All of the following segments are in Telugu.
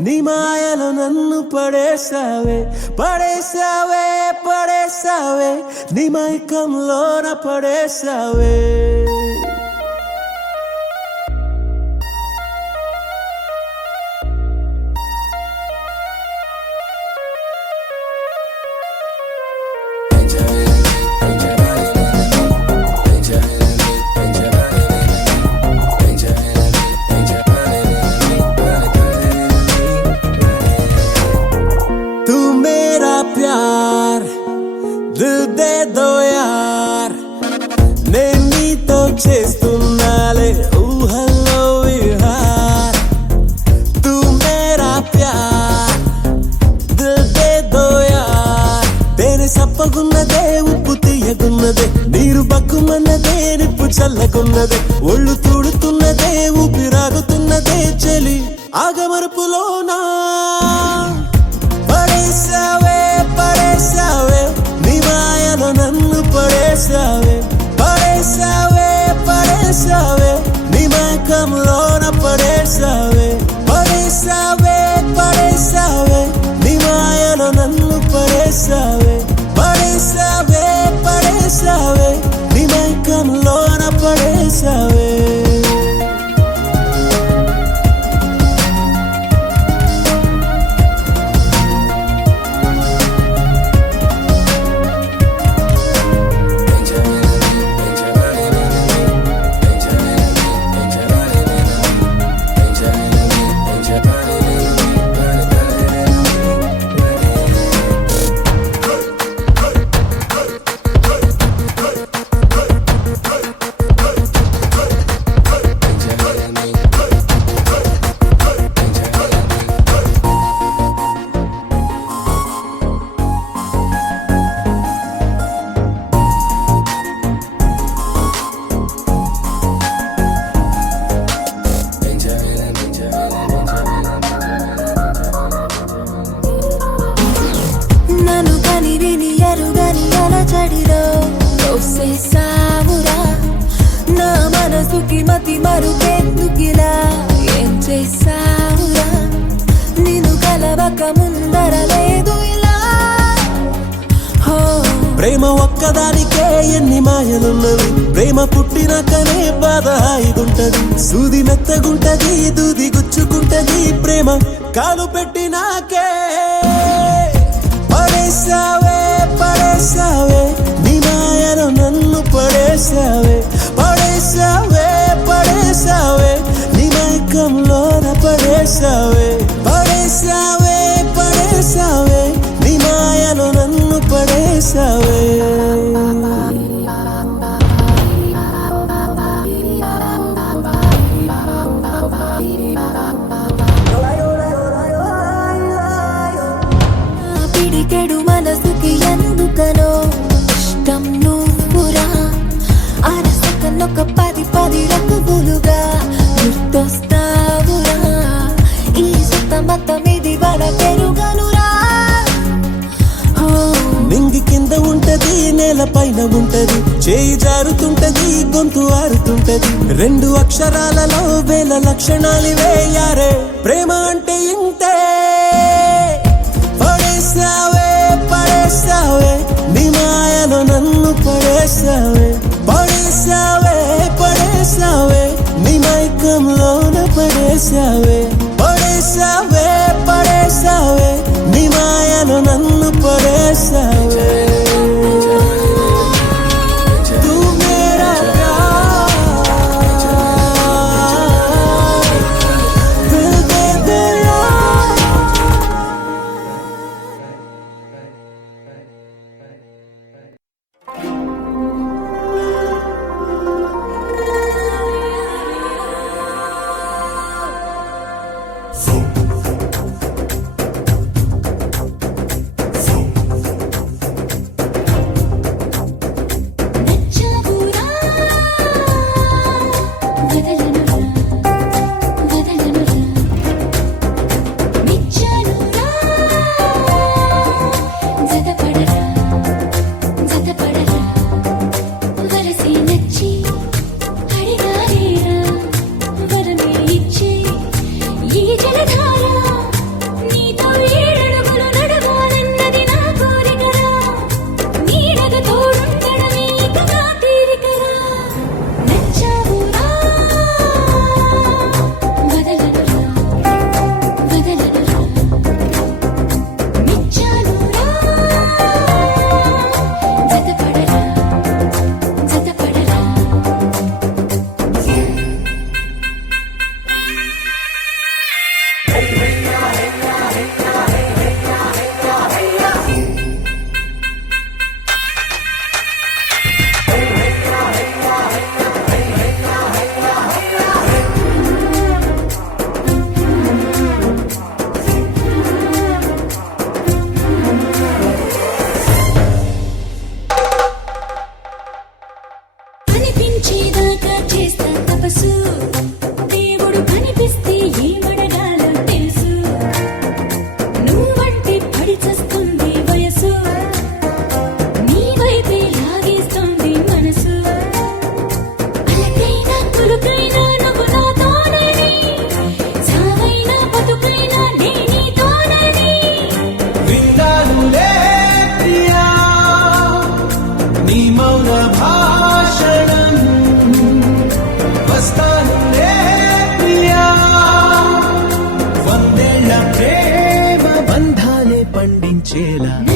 నీ మాయలో నన్ను పడేసావే పడేసావే పడేసావే నీ మైకంలోన పడేసావే प्यार दिल दे दो यार నేను నీతో చేస్తున్నాలే ఊహల్లో విహార్ తూ మేరా ప్యార్ దిల్ దే దో యార్ తేనె సప్పగున్నదే ఉప్పు తీయగున్నదే నీరు బక్కుమన్నదే నిప్పు చల్లగున్నదే ఒళ్ళు తూడుతున్నదే ఊపిరాగుతున్నదే చలి ఆగమరుపులోనా పడేసావే పడేసావే నీ మాయలో నన్ను పడేసావే పడేసావే పడేసావే నీ మైకంలోన పడేసావే పడేసావే పడేసావే నీ మాయలో నన్ను పడేసావే పడేసావే పడేసావే నీ మైకంలోన పడేసావే నా మనసుకి మతి మరుపెందుకిలా ఏం చేసావురా నిన్ను కలవక ముందర లేదు ఇలా ప్రేమ ఒక్కదానికే ఎన్ని మాయలున్నవి ప్రేమ పుట్టినాకనే బాధ హాయిగుంటది సూది మెత్తగుంటది దూది గుచ్చుకుంటది ప్రేమ కాలు పెట్టినాకే పడేసావే పడేసావే నీ మాయలో నన్ను పడేసావే పడేసావే పడేసావే నీ మైకంలోన పడేసావే పడేసావే పడేసావే నీ మాయలో నన్ను పడేసావే పిడికెడు మనసుకి ఎందుకనో ఇష్టం నువ్వురా అరసకనొక 10 రకములుగా గుర్తొస్తావురా ఈ సతమతం ఇది వడ పెరుగనురా నింగి కింద ఉంటది నేల పైన ఉంటది చేయి జారుతుంటది గొంతు ఆరుతుంటది రెండు అక్షరాలలో వేల లక్షణాలివే యారే ప్రేమ అంటే ఇంతే పడేసావే పడేసావే నీ మాయలో నన్ను పడేసావే పడేసావే పడేసావే నీ మైకంలోన పడేసావే పడేసావే పడేసావే నీ మాయలో నన్ను పడేసావే తూ మేరా దిల్ దే దో యార్ వేళ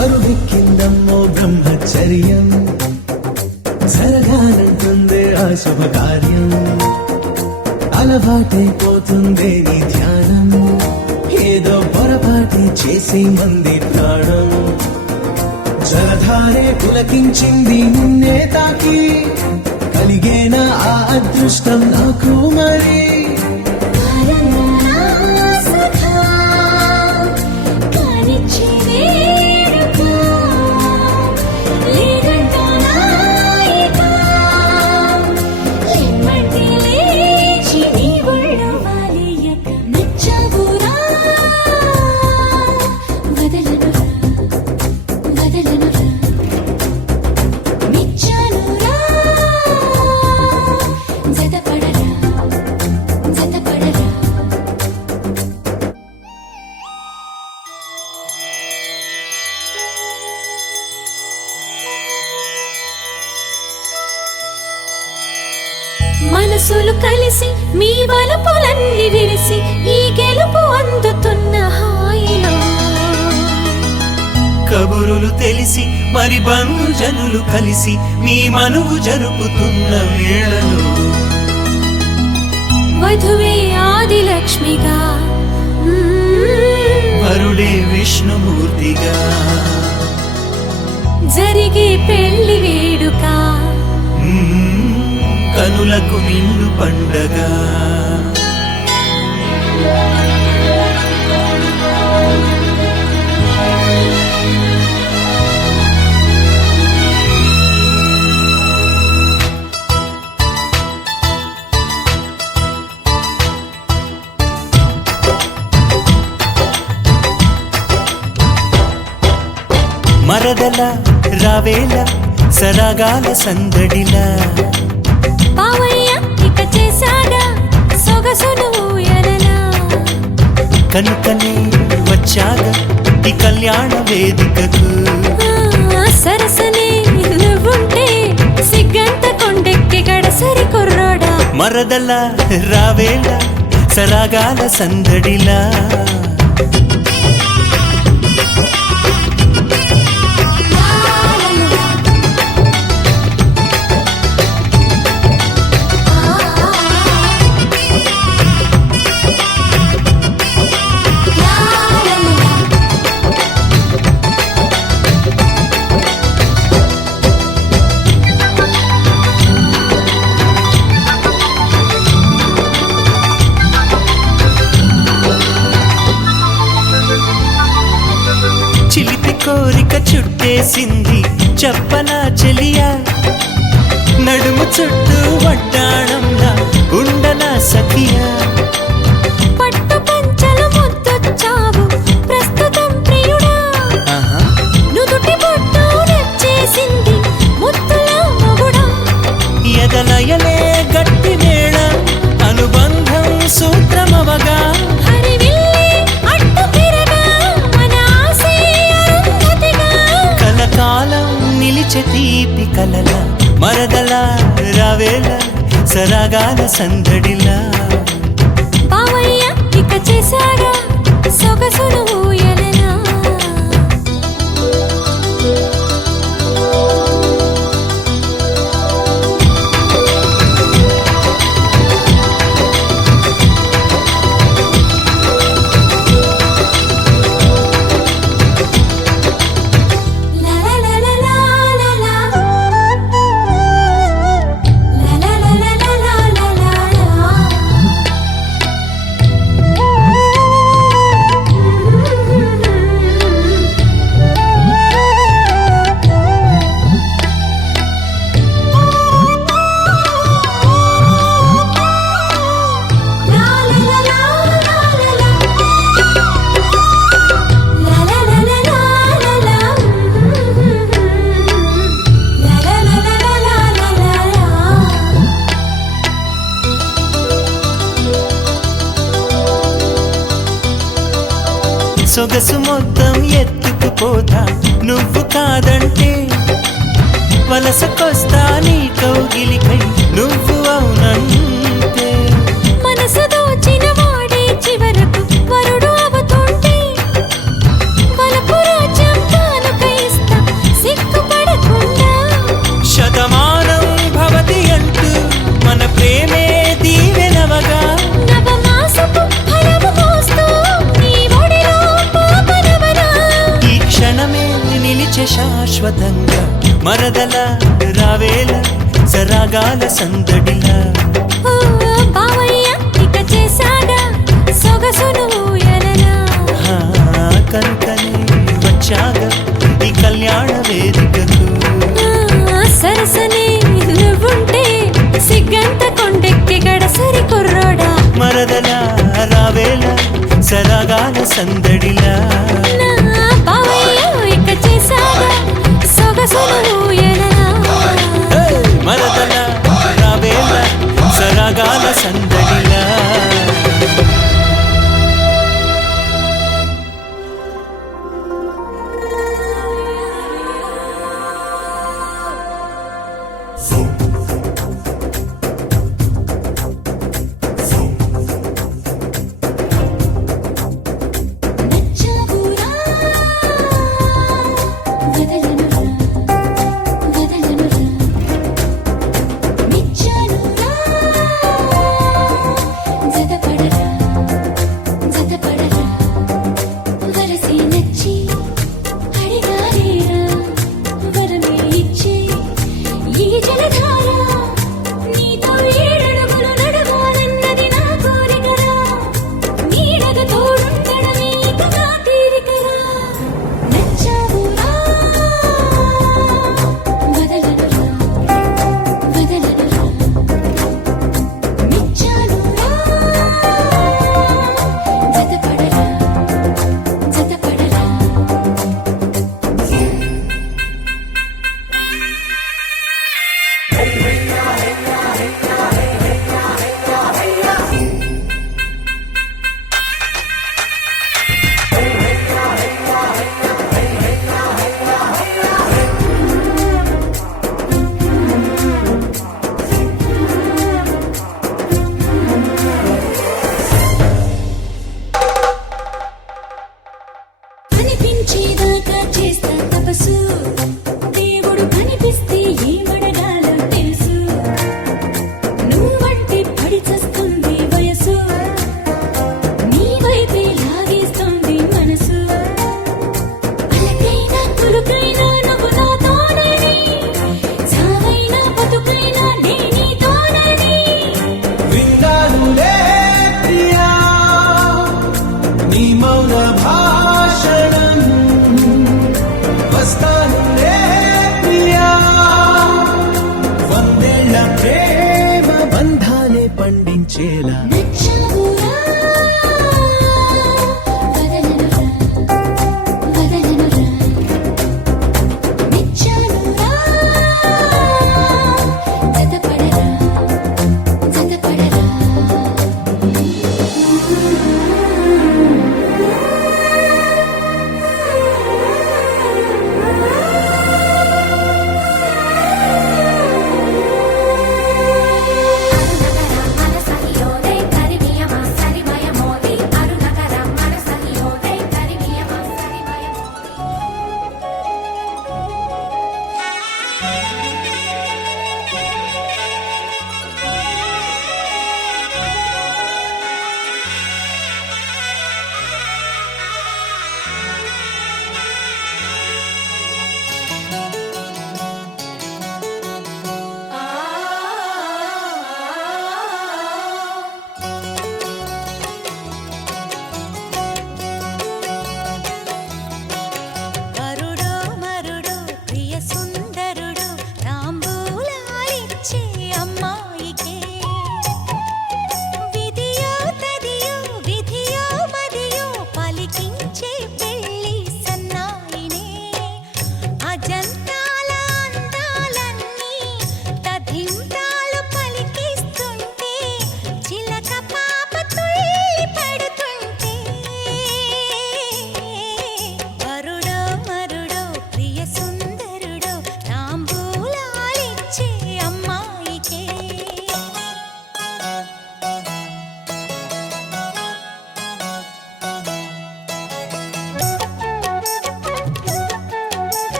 అరువెక్కిందమ్మో బ్రహ్మచర్యం జరగాలంటుందే ఆ శుభకార్యం అలవాటైపోతుందే నీ ధ్యానం ఏదో పొరపాటి చేసి మంది ప్రాణం జలధారే పులకించింది నిన్నే తాకి కలిగేనా ఆ అదృష్టం నాకు మరి మనసులు కలిసి మీ వలపులన్నీ విరిసి ఈ గెలుపు అందుతున్న హాయిలో కబురులు తెలిసి మరి బంధుజనులు కలిసి మీ మనువు జరుపుతున్న వేళలో వధువే ఆదిలక్ష్మిగా వరుడే విష్ణుమూర్తిగా జరిగే పెళ్లి వేడుక కనులకు నిండు పండగ మరదల రావేల సరాగాల సందడిలా పావయ్య ఇక చేశాగా సొగసును ఊయలలా కనుకనే వచ్చాగా ఈ కళ్యాణ వేదికకు సరసనే నువ్వుంటే సిగ్గంత కొండెక్కి గడసరి కుర్రోడా మరదల రావేల సరాగాల సందడిలా చిలిపి కోరిక చుట్టేసింది చెప్పనా చెలియా నడుము చుట్టూ వడ్డాణంలా ఉండనా సఖియా పట్టు పంచల ముద్దొచ్చావు ప్రస్తుతం ప్రియుడా నుదుటి బొట్టు నచ్చేసింది ముద్దుల మొగుడా ఎదలయలే గట్టి మేళ అనుబంధం సూత్రమవగా తీపి కలల మరదల రావేల సరాగాల సందడిలా పావయ్య ఇక చేశాగా సొగసును ఊయలలా మనసు మొత్తం ఎత్తుకుపోతా నువ్వు కాదంటే వలసకొస్తా నీ కౌగిలికై నువ్వు అవునంటే మనసు దోచిన వాడే చివరకు వరుడు అవుతుంటే వలపు రాజ్యం కానుక ఇస్తా సిగ్గుపడకుండా. శతమానం భవతి అంటూ మన ప్రేమే దీవెనవగా నవమాసపు ఫలము మోస్తూ నీ ఒడిలో పాపనవనా. ఈ క్షణమే నిలిచే శాశ్వతంగా మరదల రావేల సరాగాల సందడిలా. ఓ బావయ్య ఇక చేశాగా సొగసును ఊయలలా. కనుకనే వచ్చాగా ఈ కళ్యాణ వేదికకు. సరసనే నువ్వుంటే సిగ్గంత కొండెక్కి గడసరి కుర్రోడా. మరదల రావేల సరాగాల సందడిలా. నా బావయ్య ఇక చేశాగా సొగసును ఊయలలా. మరదల రావేల సరాగాల సందడిలా.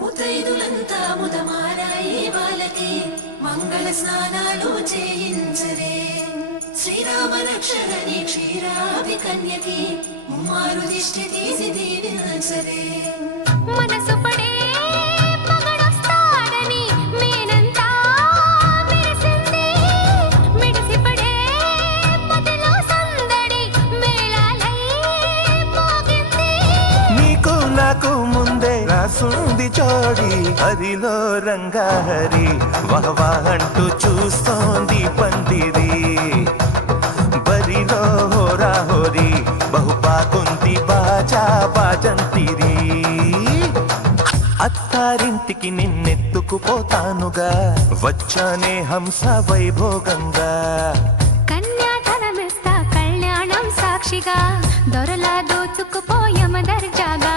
ముతైదులంతా ముదమారాయి వాళ్ళకి మంగళ స్నానాలు చేయించరే శ్రీరామ రక్షణని క్షీరాభి కన్యకి ముమ్మారు దిష్టి తీసి దీవించరే మనసు పడే మగడొస్తాడని మేనంతా మెరిసింది మెడిసి పడే మదిలో సందడి మేళాలై మోగింది నీకు నాకు ముందే రాసుంది జోడి హరిలో రంగాహరి వహవా అంటూ చూస్తోంది పందిరి బరిలో హోరా హోరి బహు బాగుంది బాజా బాజంతిరి అత్తారింటికి నిన్నెత్తుకుపోతానుగా వచ్చానే హంస వైభోగంగా కన్యాధనమిస్తా కళ్యాణం సాక్షిగా దొరలా దోచుకుపోయమ దర్జాగా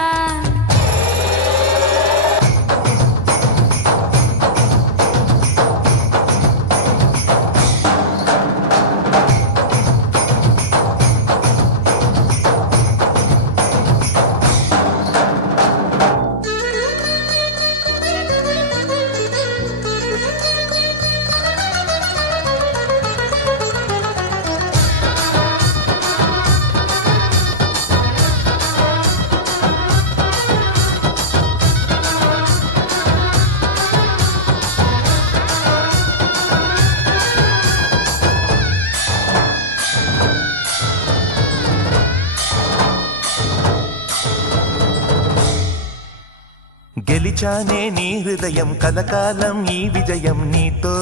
గెలిచానే నీ హృదయం కలకాలం ఈ విజయం నీతో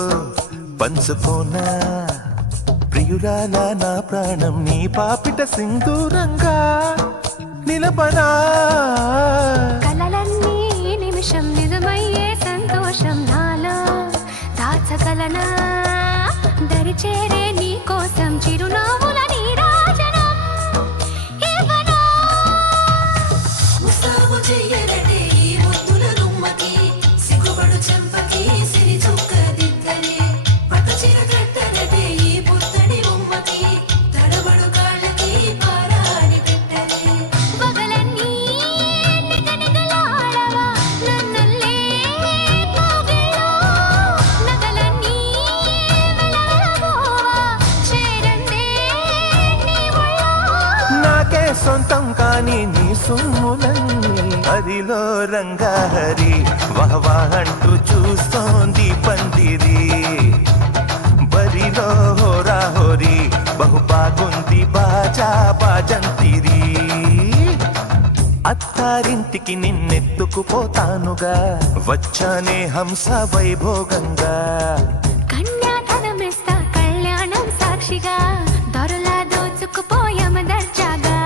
పంచుకోనా ప్రియురాల నా ప్రాణం నీ పాపిట సింధూరంగా నిలబనా కలలన్నీ నిమిషం నిజమయ్యే సంతోషం నాలో దాచగలనా దరిచేరే నీ కోసం చిరునవ్వుల నీరాజనం ఇవ్వనా ముస్తాబు చెయ్యరటే ఈ ముద్దుల గుమ్మకి సిగ్గుపడు చెంపకి సిరి చుక్క దిద్దరే పట్టు చీర కట్టరటే ఈ పుత్తడి బొమ్మకి తడబడు కాళ్ళకి పారాడి పెట్టరే పగలన్నీ నిగనిగలాడవా నన్నల్లే కోగిలో నగలన్నీ వెలవెలబోవా చేరందే నీ ఒళ్ళో నాకే సొంతం కాని నీ సొమ్ములన్నీ హరిలో రంగాహరి వహవా అంటూ చూస్తోంది పందిరి బరిలో హోరా హోరి బహు బాగుంది బాజా బాజంతిరి అత్తారింటికి నిన్నెత్తుకుపోతానుగా వచ్చానే హంస వైభోగంగా కన్యాధనమిస్తా కళ్యాణం సాక్షిగా దొరలా దోచుకుపోయమ దర్జాగా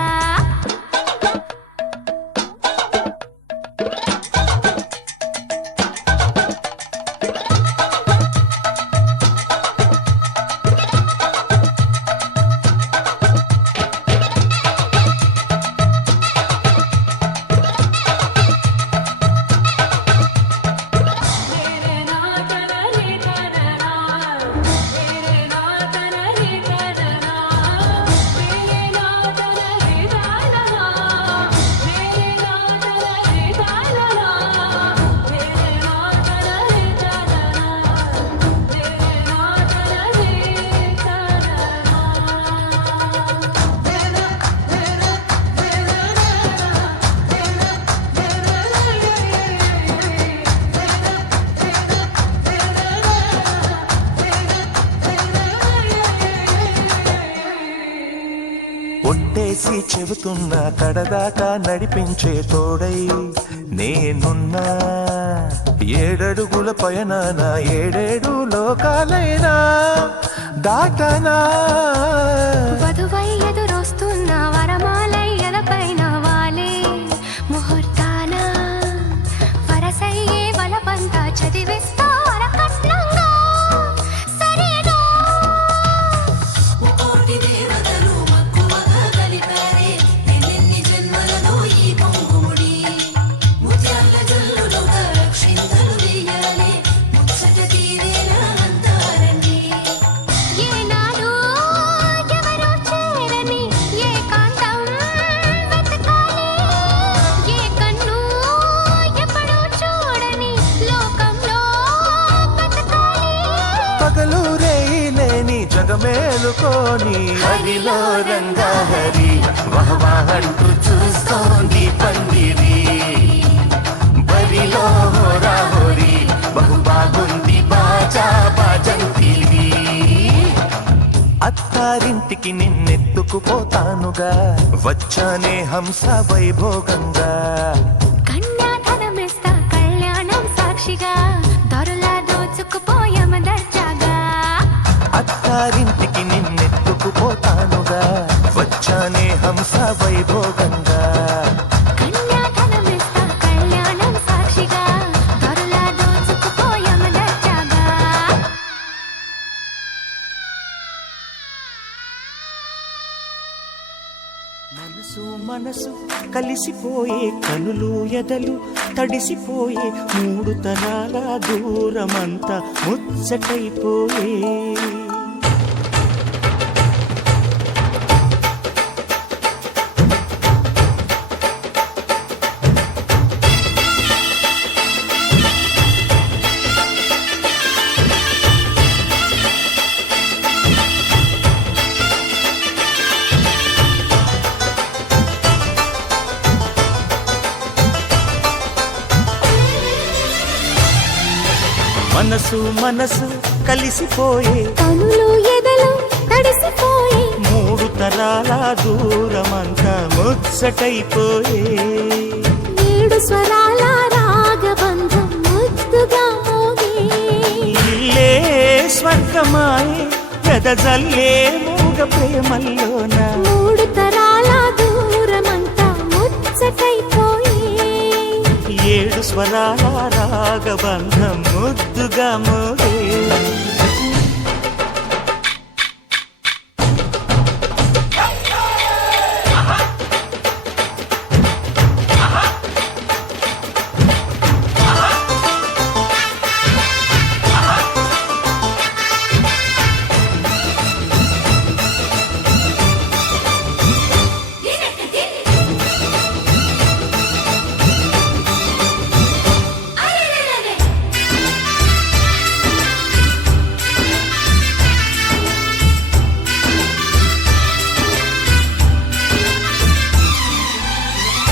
ఒట్టేసి చెబుతున్నా కడదాకా నడిపించే తోడై నేనున్నా ఏడడుగుల పయనాన ఏడేడు లోకాలైనా దాటనా వధువై ఎదురొస్తున్న వరమాలై ఎలపైన వాలే ముహూర్తాన వరసయ్యే వలపంతా చదివిస్తా వరకట్నంగా సరేనా ముకోటి దేవతలు మక్కువగా కలిపారే ఎన్నెన్ని జన్మలలో ఈ పొంగుముడి ముత్యాల జల్లులుగా క్షింతలు వేయాలి ముచ్చట తీరేలా అంతారండి ఏనాడు ఎవరో నీ హరిలో రంగహరి వహవాహ అంటూ చూస్తోంది పందిరి బరిలో హోరా హోరీ బహు బాగుంది బాజా బాజంతివి అత్తారింటికి నిన్నెత్తుకుపోతానుగా వచ్చానే హంస వైభోగంగా కన్యాధనమిస్తా కళ్యాణం సాక్షిగా దొరలా దోచుకుపోయామ దర్జాగా అత్తారింటికి నిన్నెత్తుకుపోతానుగా వచ్చానే హంస వైభోగంగా కన్యాధనమిస్తా కళ్యాణం సాక్షిగా దొరలా దోచుకుపోయామ దర్జాగా మనసు మనసు కలిసిపోయే కనులు ఎదలు తడిసిపోయే మూడు తరాల దూరమంతా ముచ్చటైపోయే మనసు మనసు కలిసిపోయే కనులు ఎదలు తడిసిపోయి మూడు తరాల దూరమంతా ముచ్చటైపోయే ఏడు స్వరాల రాగబంధం ముద్దుగా మోగే ఇల్లే స్వర్గమాయే వెదజల్లే మూగ ప్రేమల్లోన మూడు తరాల దూరమంతా ముచ్చటైపోయి ఏడు స్వరాల రాగబంధం ముద్దుగా మోగే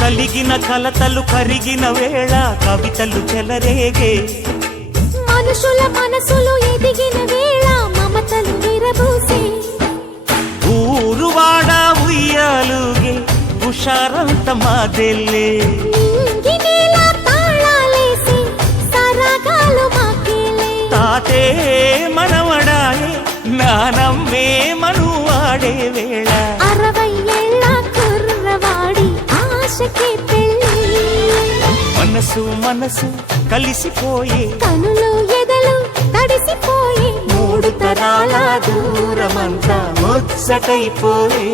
కలిగిన కలతలు కరిగిన వేళ కవితలు చెలరేగే మనుషుల మనసులు ఎదిగిన వేళ మమతలు విరబూసే ఊరువాడ ఉయ్యాలుగే హుషారంత మాదెల్లే నింగినేల తాళాలేసి సరాగాలు మాకేలే తాతే మనవడాయే నానమ్మే మనువాడే వేళ 60 ఏళ్ళ కుర్రవాడి ఆశకి పెళ్ళి మనసు మనసు కలిసిపోయే కనులు ఎదలు తడిసిపోయి మూడు తరాల దూరమంతా ముచ్చటైపోయే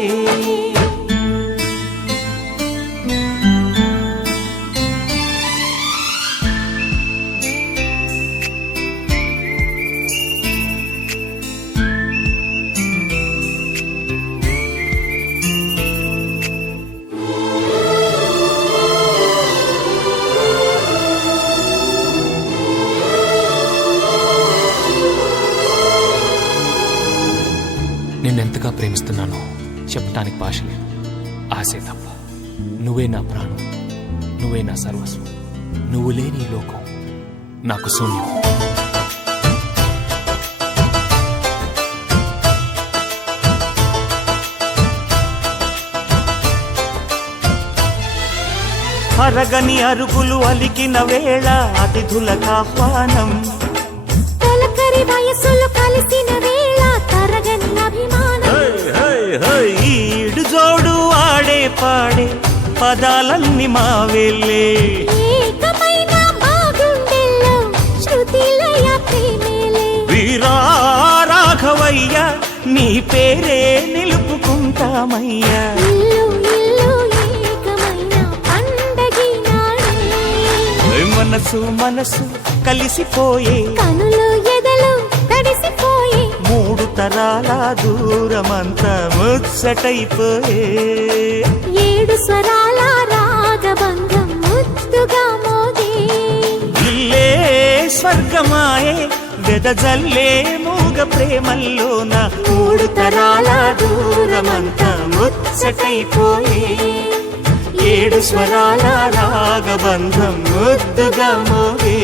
నిన్నెంతగా ప్రేమిస్తున్నానో చెప్పటానికి భాష లేదు. ఆశే తప్ప. నువ్వే నా ప్రాణం, నువ్వే నా సర్వస్వం. నువ్వు లేని ఈ లోకం నాకు శూన్యం. అరగని అరుగులు అలికిన వేళ అతిథులకు ఆహ్వానం తొలకరి వయసులు కలిసిన వేళ తరగని అభిమానం ఈడు జోడు ఆడే పాడే పదాలన్నీ మా వెళ్ళే ఏకమైన మా గుండెల్లో శృతిలయ ప్రేమేలే వీరా రాఘవయ్య నీ పేరే నిలుపుకుంటామయ్యా ఇల్లు ఇల్లు ఏకమైన పండగి నాడే మనసు మనసు కలిసిపోయే కనులు ఎదలు తడిసిపోయి మూడు తరాల దూరమంతా ముచ్చటైపోయే ఏడు స్వరాల రాగబంధం ముద్దుగా మోగే ఇల్లే స్వర్గమాయే వెదజల్లే మూగ ప్రేమల్లోన మూడు తరాల దూరమంతా ముచ్చటైపోయే ఏడు స్వరాల రాగబంధం ముద్దుగా మోగే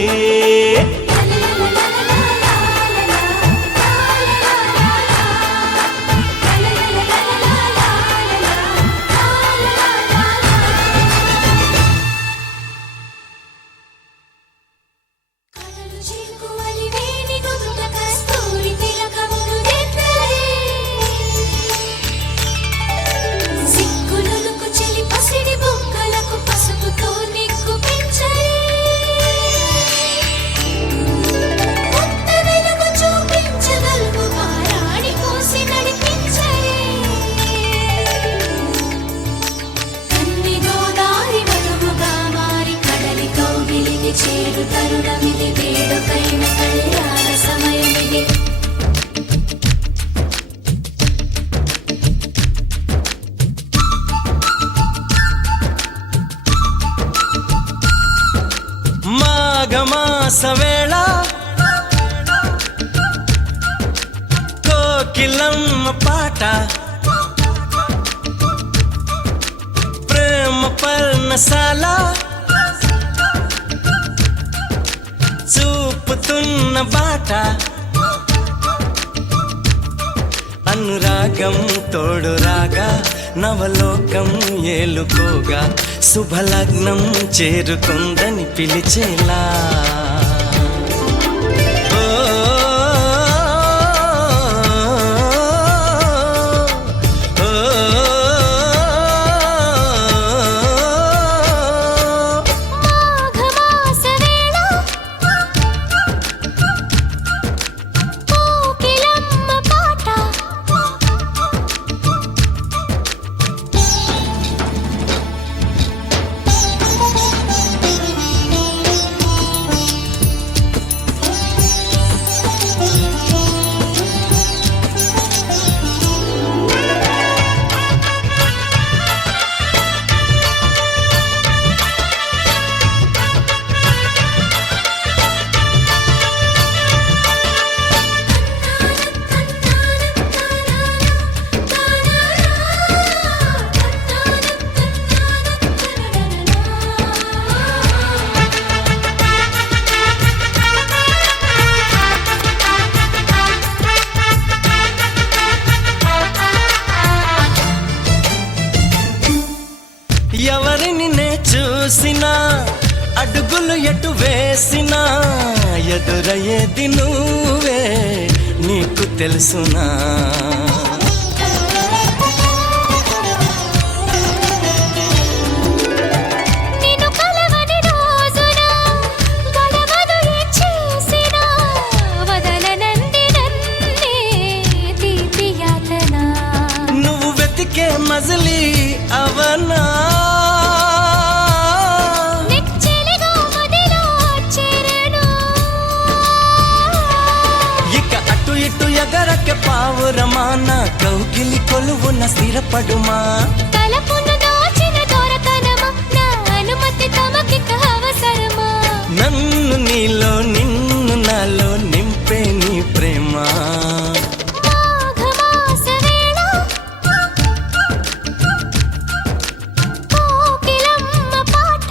కలలు చిలుకువలి వేణి గొంతుట కస్తూరి తిలకములు దిద్దలే సిగ్గులకు చెలి పసిడి బుగ్గలకు పసుపుతో నిగ్గు పెంచలే కొత్త వెలుగు చూపించగలుగు పారాణి పోసి నడిపించలే కన్ని గోదారి మధుముగా మారి కడలి కౌగిలికి చేరు తరుణమిది వేడుకైన కళ్యాణ సమయమిది మాఘమాస వేళ కోకిలమ్మ పాట ప్రేమ పర్ణశాల చూపుతున్న బాట అనురాగం తోడు రాగా నవలోకం ఏలుకోగా శుభలగ్నం చేరుకుందని పిలిచేలా ఓ, ఓ, మాఘమాస వేళ కోకిలమ్మ పాట ఎవరిని నే చూసినా అడుగులు ఎటు వేసినా ఎదురయ్యేది నువ్వే నీకు తెలుసునా నిన్ను కలవని రోజున గడవదు ఏ చేసినా వదలనంది నన్నే తీపి యాతన నువ్వు వెతికే మజిలీ అవనా నెచ్చెలిగా మదిలో చేరను ఇక అటు ఇటు ఎగరకే పావురమాన కౌగిలి కొలువున స్థిరపడుమా తలపును దాచిన దొరకనమా నా అనుమతి తమకిక అవసరమా నన్ను నీలో నిన్ను నాలో నింపే నీ ప్రేమ మాఘమాస వేళ కోకిలమ్మ పాట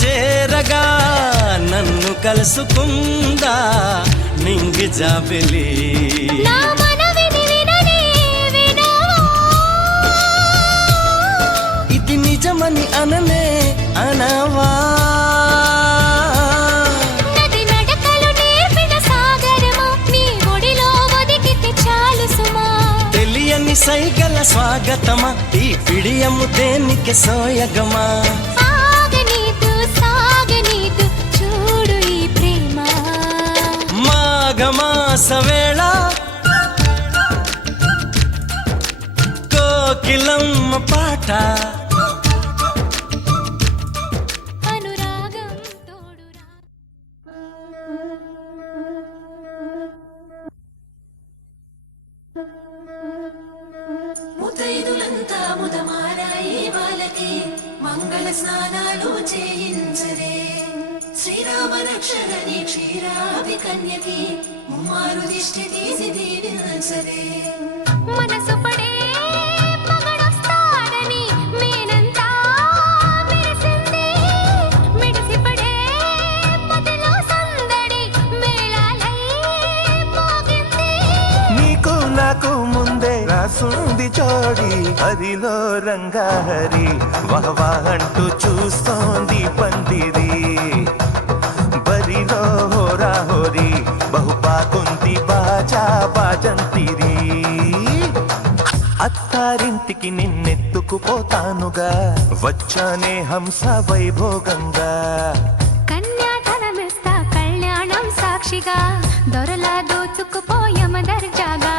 చేరగా నన్ను కలుసుకుందా నింగి జాబిలి నా మనవిని విననే వినవా ఇది నిజమని అననే అనవా నది నడకలు నేర్పిన సాగరమా నీ ఒడిలో ఒదిగితే చాలు సుమా తెలియని సైగల స్వాగతమా ఈ పిడియము దేనికి సోయగమా సాగనీదు సాగనీదు చూడు ఈ ప్రేమ మాఘమాస వేళ కోకిలమ్మ పాట అనురాగం తోడురా ముతైదులంతా ముదమారాయి వాళ్ళకి మంగళ స్నానాలు చేయించరే శ్రీరామ రక్షణని క్షీరాభి కన్యకి ముమ్మారు దిష్టి తీసి దీవించరే మనసు పడే మగడొస్తాడని మేనంతా మెరిసింది మిడిసి పడే పదిలో సందడి మేళాలై మోగింది నీకు నాకు ముందే రాసుంది జోడి హరిలో రంగాహరి వహవా అంటూ చూస్తోంది పందిరి బరిలో హోరా హోరి బహుబాగుంది బాజా బాజంతిరి అత్తారింటికి నిన్నెత్తుకుపోతానుగా వచ్చానే హంస వైభోగంగా కన్యాధనమిస్తా కళ్యాణం సాక్షిగా దొరలా దోచుకుపోయమ దర్జాగా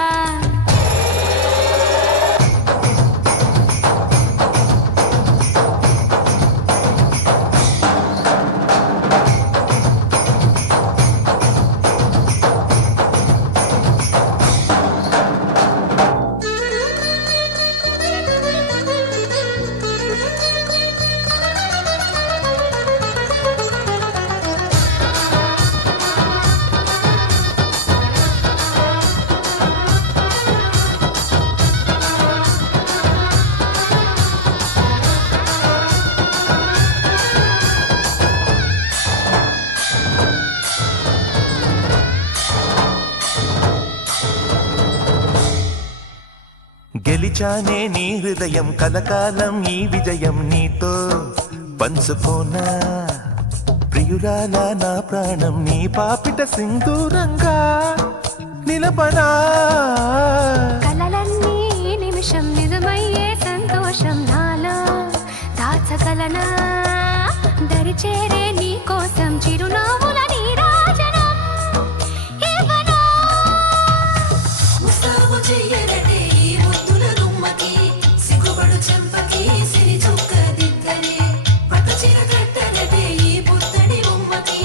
గెలిచానే నీ హృదయం కలకాలం ఈ విజయం నీతో పంచుకోనా ప్రియురాల నా ప్రాణం నీ పాపిట సింధూరంగా నిలపనా కలలన్నీ నిమిషం నిజమయ్యే సంతోషం నాలో దాచగలనా దరిచేరే నీ కోసం చిరునవ్వుల నీరాజనం ఇవ్వనా ముస్తాబు చెయ్యరటే ఈ ముద్దుల గుమ్మకి సిగ్గుపడు చెంపకి సిరి చుక్క దిద్దరే పట్టు చీర కట్టరటే ఈ పుత్తడి బొమ్మకి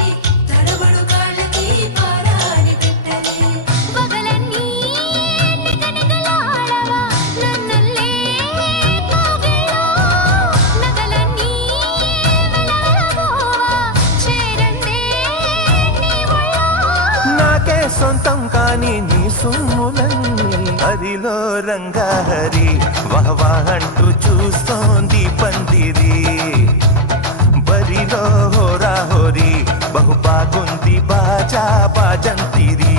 తడబడు కాళ్ళకి పారాని పెట్టరే పగలన్నీ నిగనిగలాడవా నన్నల్లే కోగిలో నగలన్నీ వెలవెలబోవా చేరందే నీ ఒళ్ళో నాకే సొంతం కాని నీ సొమ్ములన్నీ హరిలో రంగాహరి వహవా అంటూ చూస్తోంది పందిరి బరిలో హోరా హోరి బహుబాగుంది బాజా బాజంతిరి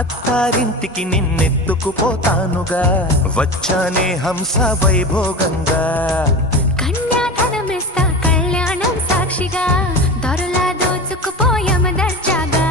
అత్తారింటికి నిన్నెత్తుకుపోతానుగా వచ్చానే హంస వైభోగంగా కన్యాధనమిస్తా కళ్యాణం సాక్షిగా దొరలా దోచుకుపోయమ దర్జాగా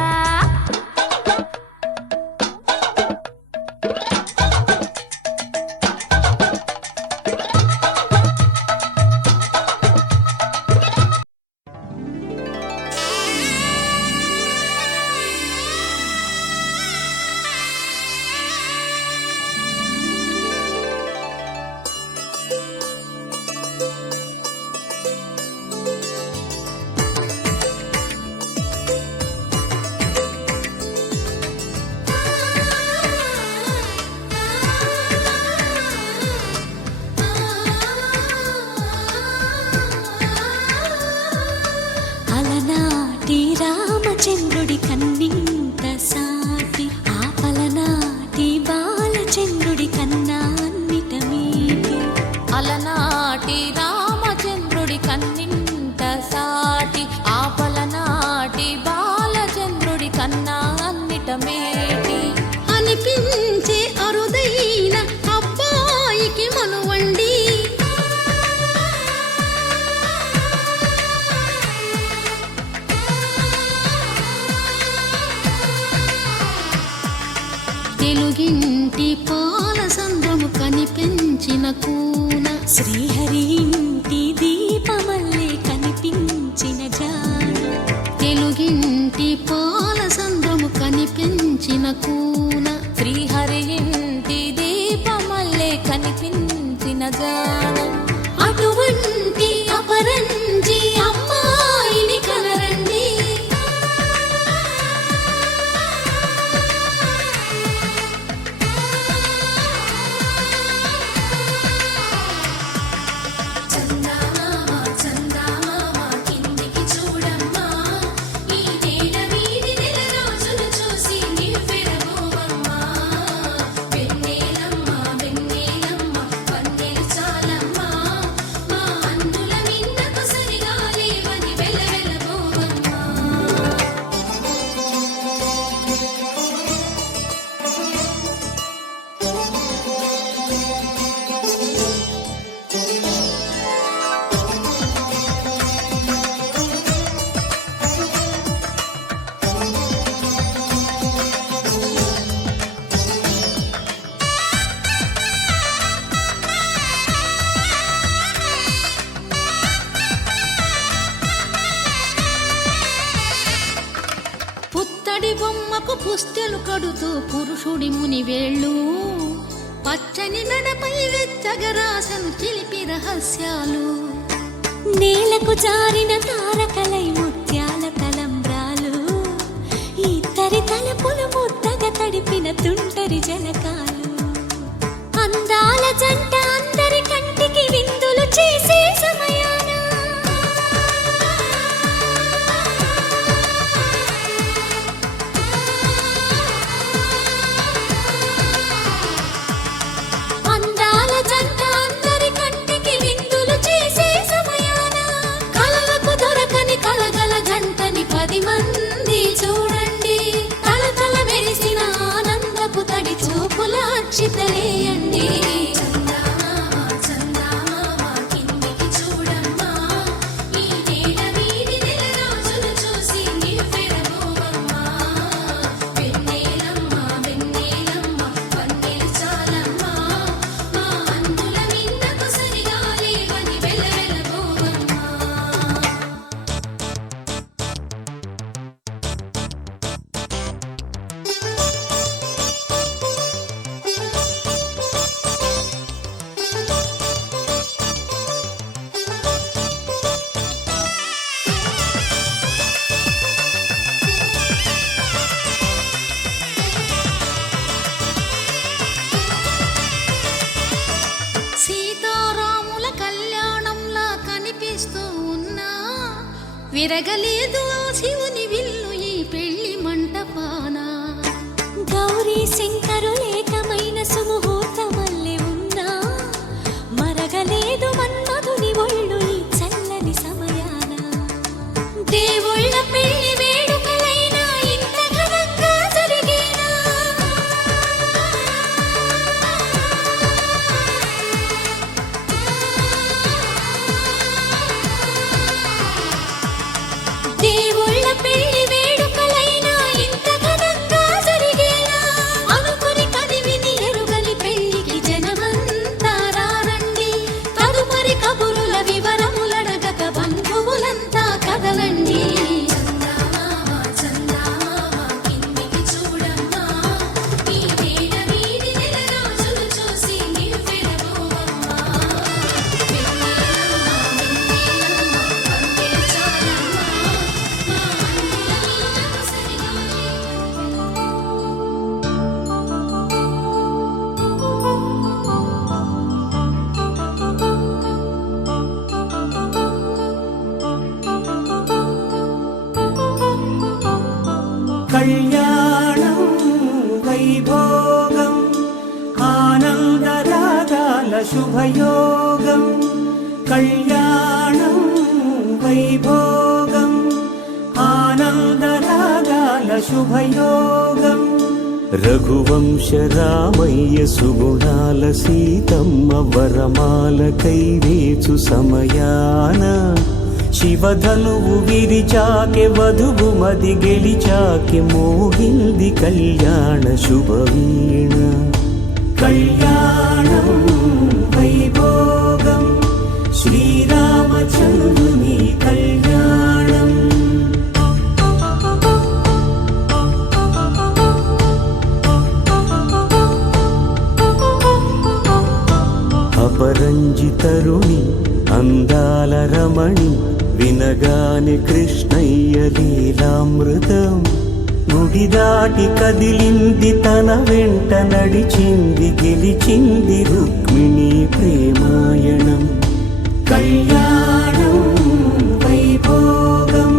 కన్నా అన్నిట మేటి అనిపించే అరుదైన అబ్బాయికి మనువండి. తెలుగింటి పాల సంద్రము కనిపించిన కూన శ్రీహరి ఇంటి దీపమల్లే కనిపించిన జాడ. తెలుగింటి పాల సంద్రము కనిపించిన కూన శ్రీహరి ఇంటి దీపమల్లే కనిపించిన జాడ. అటువంటి అపరంజి అమ్మాయిని కనరండి. చందమామ చందమామ కిందికి చూడమ్మా, ఈ నేల వీడి నెల రోజులు చూసి నివ్వెరబోవమ్మా. వెన్నెలమ్మ వెన్నెలమ్మ వన్నెలు చాలమ్మా, మా అందుల మిన్నకు సరిగా లేవని వెలవెలబోవమ్మా. పుత్తడి బొమ్మకు పుస్తెలు కడుతూ పురుషుడి ముని వేళ్ళు పచ్చని నడపై వెచ్చగరాసను చిలిపి రహస్యాలు. నేలకు జారిన తారకలై ముత్యాల తలంబ్రాలు ఇద్దరి తలపులు ముద్దగా తడిపిన తుంటరి జలకాలు. అందాల జంట అందరి కంటికి విందులు చేసే సమయాన అందాల జంట అందరి కంటికి విందులు చేసే సమయాన కలలకు దొరకని కలగల జంటని 10 మంది చూడండి. తలతల మెరిసిన ఆనందపు తడి చూపుల అక్షితలేయండి. చందమామ చందమామ కిందికి చూడమ్మా, ఈ నేల వీడి నెల రోజులు చూసి నివ్వెరబోవమ్మా. వెన్నెలమ్మ వెన్నెలమ్మ వన్నెలు చాలమ్మా, మా అందుల మిన్నకు సరిగా లేవని వెలవెలబోవమ్మా. సీతారాముల కళ్యాణంలా కనిపిస్తూ ఉన్నా విరగలేదు ఆ శివుని విల్లు ఈ పెళ్లి మంటపాన. గౌరీ శంకరులేకమైన సుముహూర్తమల్లె ఉన్నా మరగలేదు మన్మధుని ఒళ్ళు ఈ చల్లని సమయాన. దేవుళ్ళ పెళ్లి వేడుకలైనా ఇంత ఘనంగా జరిగేనా? దేవుళ్ళ పెళ్లి వేడుకలైనా ఇంత ఘనంగా జరిగేనా? అనుకుని కదివిని ఎరుగని పెళ్లికి జనమంతా రారండి. తదుపరి కబురుల వివరములడగక బంధువులంతా కదలండి. చందమామ చందమామ కిందికి చూడమ్మా, ఈ నేల వీడి నెల రోజులు చూసి నివ్వెరబోవమ్మా. వెన్నెలమ్మ వెన్నెలమ్మ వన్నెలు చాలమ్మా, మా అందుల మిన్నకు సరిగా కళ్యాణం వైభోగం ఆనందరాగాల శుభయోగం. కళ్యాణం వైభోగం ఆనందరాగాల శుభయోగం రఘువంశ రామయ్య సుగుణాల సీతమ్మ వరమాల కైవేచు సమయాన శివధనువు విరిచాకె వధువు మది గెలిచాకె మోగింది కళ్యాణ శుభవీణ కళ్యాణం వైభోగం శ్రీరామచంద్రుని కళ్యాణం అపరంజి తరుణి అందాల రమణి వినగానే కృష్ణయ్య లీలామృతం గుడి దాటి కదిలింది తన వెంట నడిచింది గెలిచింది రుక్మిణి ప్రేమాయణం కళ్యాణం వైభోగం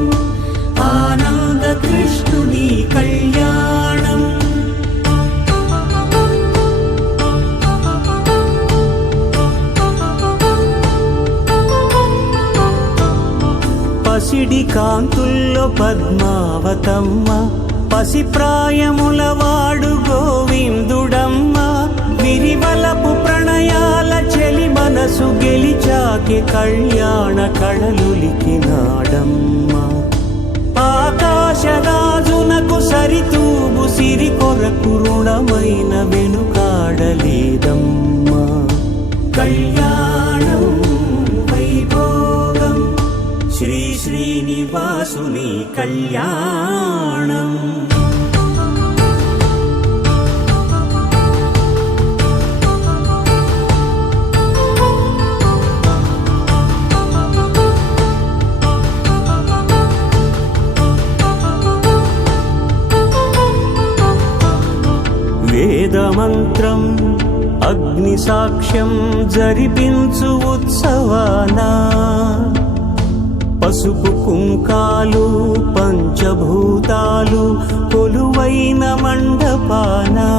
ఆనంద కృష్ణుని కళ్యాణం పసిడి కాంతుల్లో పద్మావతమ్మ పసిప్రాయముల వాడు గోవిందుడమ్మ విరివలపు ప్రణయాల చెలి మనసు గెలిచాకె కళ్యాణ కళలులికినాడమ్మ ఆకాశరాజునకు సరితూబు సిరి కొరకు రుణమైన వెనుకాడలేదమ్మ కళ్యాణం వైభోగం శ్రీ శ్రీనివాసుని కళ్యాణం వేదమంత్రం అగ్ని సాక్ష్యం జరిపించు ఉత్సవానా పసుపు కుంకాలు పంచభూతాలు కొలువైన మండపానా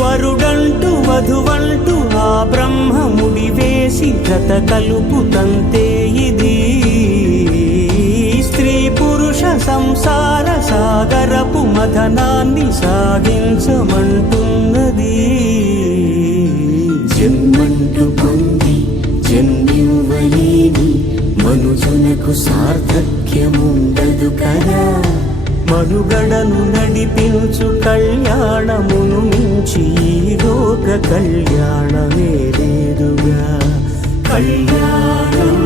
వరుడంటూ వధువంటూ ఆ బ్రహ్మముడి వేసి జత కలుపుతంతే ఇది స్త్రీ పురుష సంసార సాగరపు మథనాన్ని సాగించమంటున్నది జన్మంటూ పొంది జన్మివ్వలేని మనుజునకు సార్థక్యముండదు కదా మనుగడను నడిపించు కళ్యాణమును మించి ఈ లోక కళ్యాణమే లేదుగా కళ్యాణం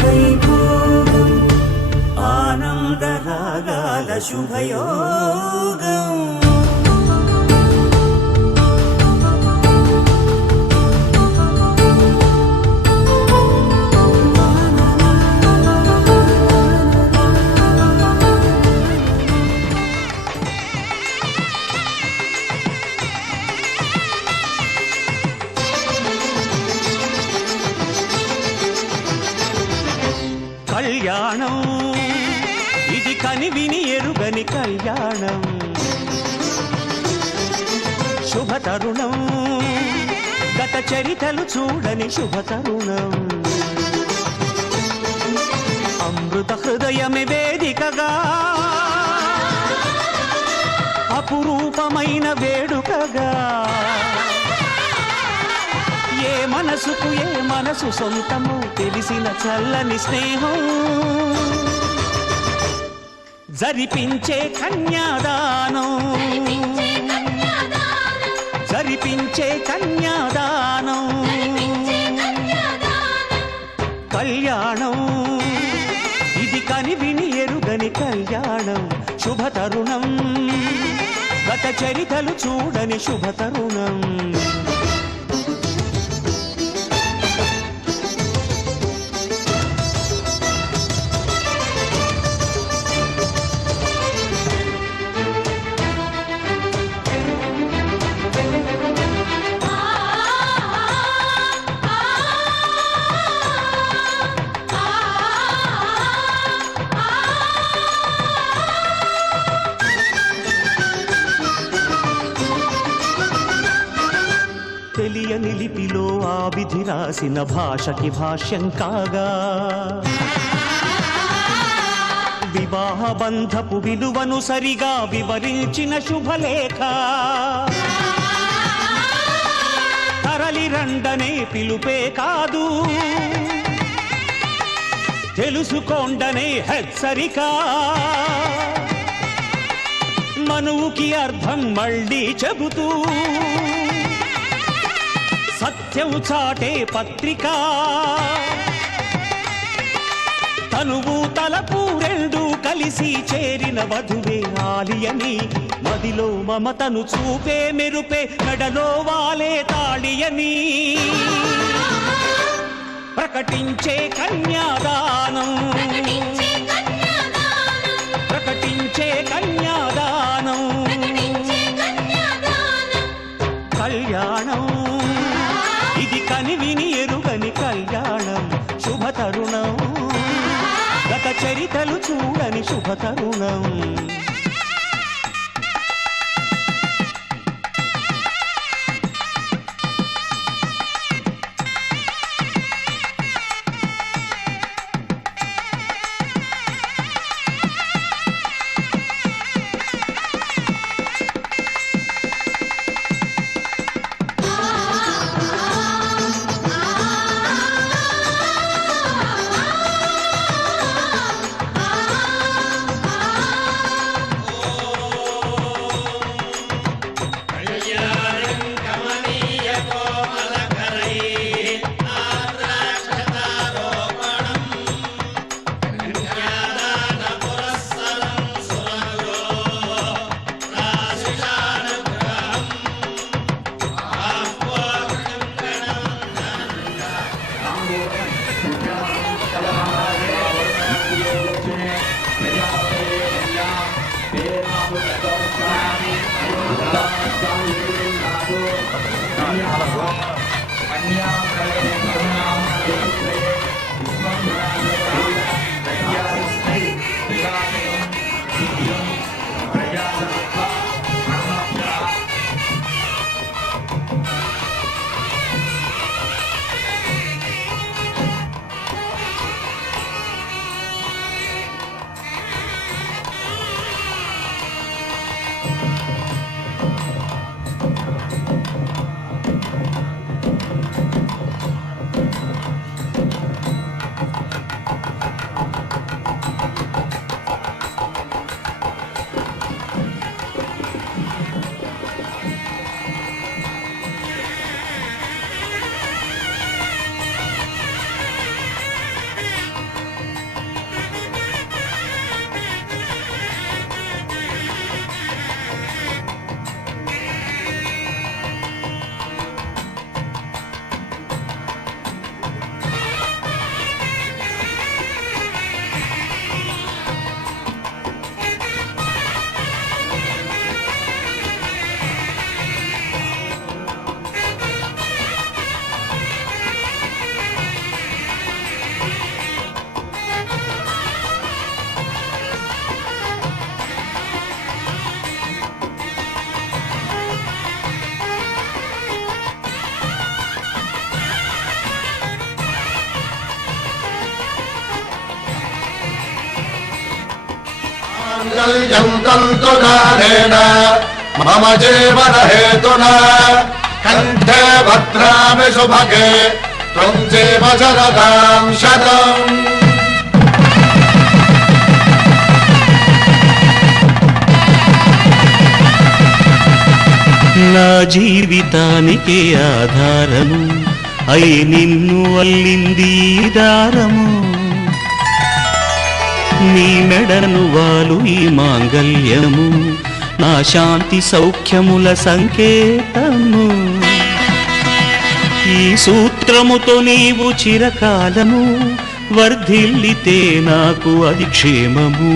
వైభోగం ఆనంద రాగాల శుభయోగం కళ్యాణం ఇది కనివిని ఎరుగని కళ్యాణం శుభతరుణం గత చరితలు చూడని శుభతరుణం అమృత హృదయమే వేదికగా అపురూపమైన వేడుకగా ఏ మనసుకు ఏ మనసు సొంతము తెలిసిన చల్లని స్నేహం జరిపించే కన్యాదానం జరిపించే కన్యాదానం కళ్యాణం ఇది కనివిని ఎరుగని కళ్యాణం శుభతరుణం గత చరితలు చూడని శుభతరుణం తెలియని లిపిలో ఆ విధి రాసిన భాషకి భాష్యం కాగా వివాహ బంధపు విలువను సరిగా వివరించిన శుభలేఖ తరలి రండనే పిలుపే కాదు తెలుసుకోండనే హెచ్చరిక మనువుకి అర్థం మళ్ళీ చెబుతూ సత్యం చాటే పత్రిక తనువు తలపు రెండు కలిసి చేరిన వధువే ఆలియని మదిలో మమతను చూపే మెరుపే మెడలో వాలే తాళియని ప్రకటించే కన్యాదానం ప్రకటించే కన్యాదానం కళ్యాణం ఇది కనివిని ఎరుగని కళ్యాణం శుభతరుణం గత చరితలు చూడని శుభతరుణం तन्तुधारेण मम जीवन हेतुना कण्ठे भद्रामि सुभगे त्वं जीव शरदां शतम् నా జీవితానికి ఆధారము అయి నిన్ను అల్లింది దారము నీ మెడను వాలు ఈ మాంగల్యము నా శాంతి సౌఖ్యముల సంకేతము ఈ సూత్రముతో నీవు చిరకాలము వర్ధిల్లితే నాకు అది క్షేమము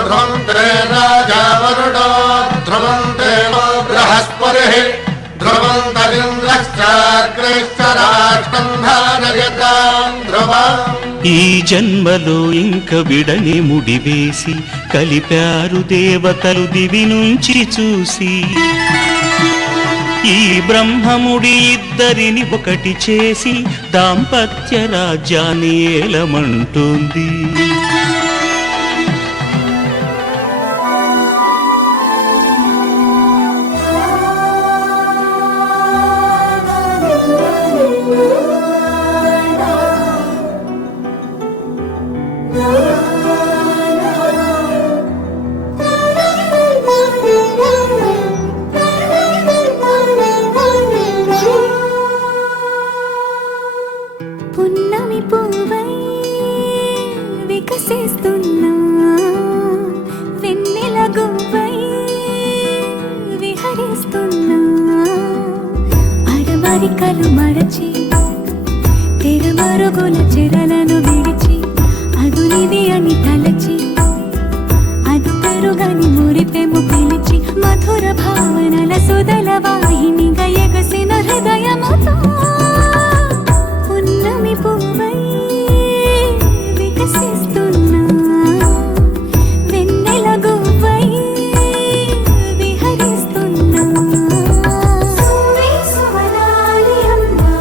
ध्रुवन्ते राजा वरुणो ध्रुवन्ते नो बृहस्पतिः ध्रुवन्तरिन्द्रश्चाग्निश्च राष्ट्रं धारयतां ध्रुवम् ఈ జన్మలో ఇంక విడని ముడివేసి కలిపారు దేవతలు దివి నుంచి చూసి ఈ బ్రహ్మముడి ఇద్దరిని ఒకటి చేసి దాంపత్య రాజ్యాన్ని ఏలమంటుంది. పున్నమి పువ్వై వికసిస్తున్నా వెన్నెల గువ్వై విహరిస్తున్నా అరమరికలు మరచి తెరమరుగుల చెరలను విడిచి అదునిది అని తలచి అది పెరుగని మురిపెము పిలిచి మధుర భావనల సుదల వాహినిగా ఎగసిన హృదయముతో పున్నమి పువ్వై వికసిస్తున్నా వెన్నెల గువ్వై విహరిస్తున్నా. సువి సువనాలి అమ్మా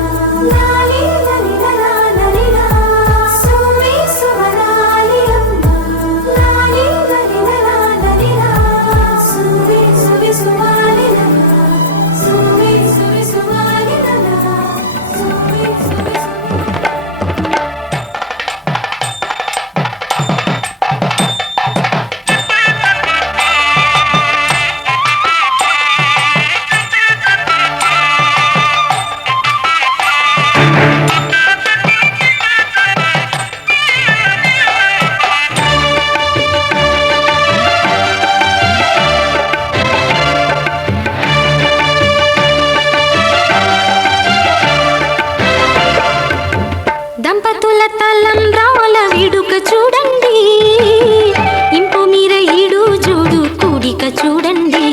లాలి లలిలా లలిలా సువి సువనాలి అమ్మా లాలి లలిలా లలిలా సువి సువి సువాలి లలా సువి సువి సువాలి లలా సువి సువి దంపతుల తలంబ్రాల వేడుక చూడండి ఇంపు మీర ఈడు జోడు కూడిక చూడండి.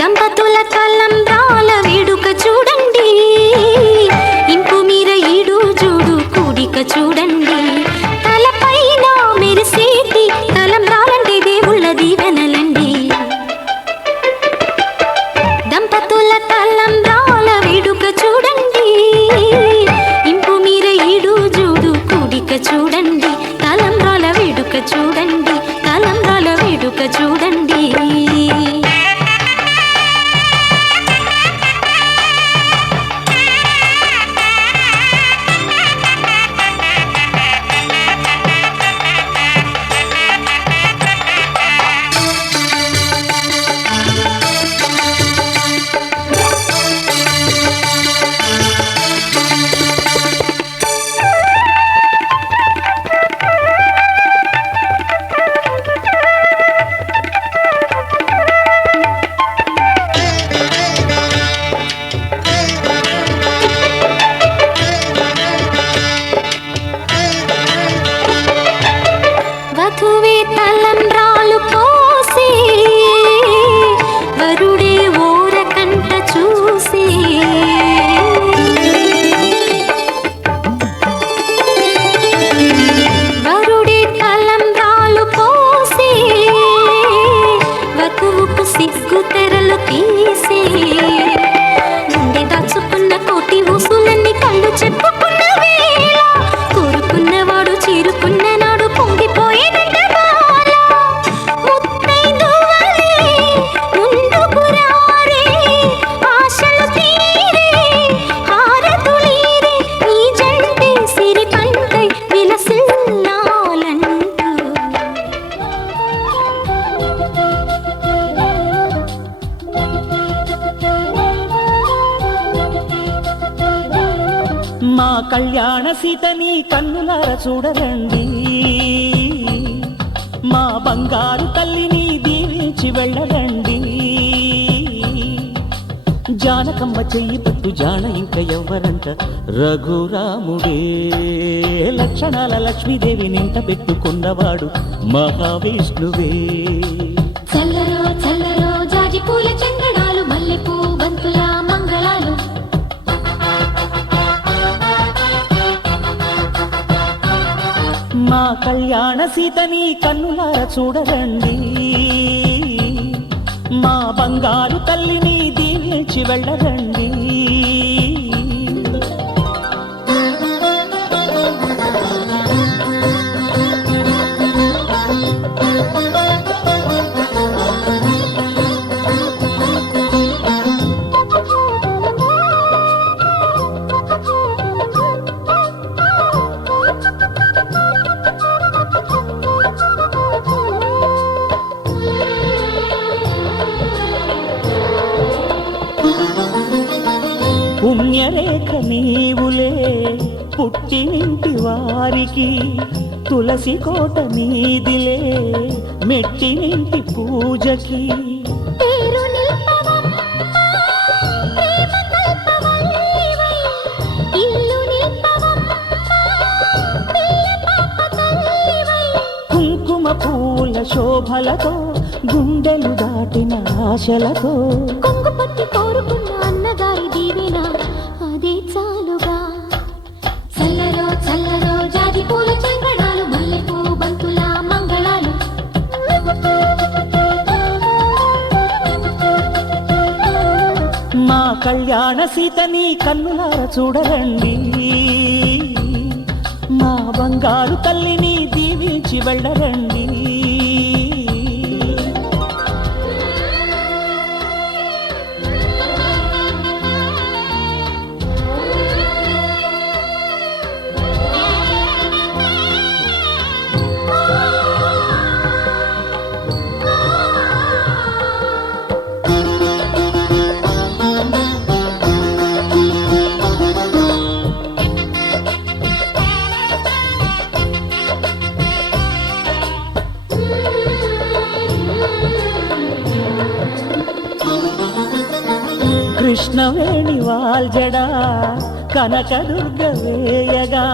దంపతుల తలంబ్రాల వేడుక చూడండి ఇంపు మీర ఈడు జోడు కూడిక చూడండి. తలపైన మెరిసేటి తలంబ్రాలంటే దేవుళ్ళ దీవెనలండి. దంపతుల తలంబ్రాల వేడుక చూడండి ఇంపు మీర ఈడు జోడు కూడిక చూడండి. తలంబ్రాల వేడుక చూడండి తలంబ్రాల వేడుక చూడండి. వధువే తలంబ్రాలు పోసి వరుడే ఓరకంట చూసి వరుడే తలంబ్రాలు పోసి వధువుకు సిగ్గు తెరలు తీసి నుండి దాచుకున్న కోటి ఊసులన్నీ కళ్ళు చెప్పుకున్న వేళ కోరుకున్నవాడు చేరుకున్న నాడు పొంగిపోయేదంట బాల. ముత్తైదువలే ముందుకు రారే ఆశలు తీరే హారతులీరే నీ జంటే సిరి పంటై విలసిల్లాలంటూ. మా కళ్యాణ సీతని కన్నులార చూడరండి, మా బంగారు తల్లిని దీవించి వెళ్ళరండి. జానకమ్మ చెయ్యి పట్టు జాన ఇంక ఎవ్వరంట రఘురాముడే. లక్షణాల లక్ష్మీదేవి నింట పెట్టుకున్నవాడు మహావిష్ణువే. చల్లరో చల్లరో జాజి పూల చందనాలు మల్లెపూ బంతుల మంగళాలు. మా కళ్యాణ సీతని కన్నులార చూడరండి, మా బంగారు తల్లిని దీవి దీవించి వెళ్ళరండి. పుణ్యరేఖ నీవులే పుట్టినింటి వారికి, తులసి కోట నీదిలే మెట్టినింటి పూజకి. పేరు నిల్పవమ్మ, ప్రేమ కల్పవల్లివై. ఇల్లు నిల్పవమ్మ, పిల్ల పాప తల్లివై. కుంకుమ పూల శోభలతో గుండెలు దాటిన ఆశలతో కొంగు పట్టి కోరుకున్న అన్నగారి దీవెన అదే చాలుగా. చల్లరో చల్లరో జాజి పూల చంగడాలు, మల్లెపూ బంతుల మంగళాలు. మా కళ్యాణ సీతని కన్నులార చూడరండి. మా బంగారు తల్లిని దీవించి వెళ్ళరండి. కృష్ణవేణి వాల్జడా కనకదుర్గ వేయగా,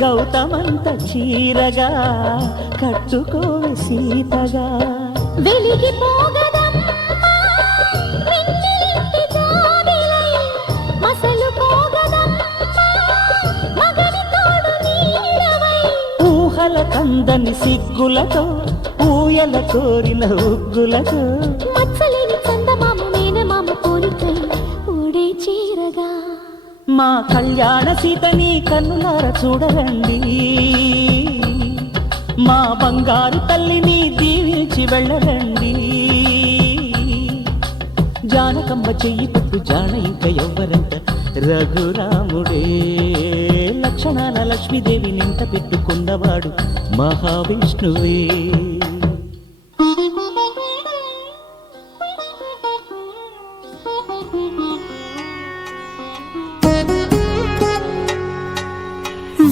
గౌతమంత చీరగా కట్టుకోవి సీతగా. వెలిగిపోగదమ్మ వెన్నెలింటి జాబిలై, మసలుపోగదమ్మ మగని తోడు నీడవై. ఊహల కందని సిగ్గులతో ఊయల కోరిన ఉగ్గులతో మచ్చలేని చందమామ మేనమామ పోలికై ఊడే చీరగా. మా కళ్యాణ సీతని కన్నులార చూడరండి. మా బంగారు తల్లిని దీవించి వెళ్ళరండి. జానకమ్మ చెయ్యి పట్టు జాన ఇంక ఎవ్వరంట రఘురాముడే. లక్షణాల లక్ష్మీదేవి నింట పెట్టుకున్నవాడు మహావిష్ణువే.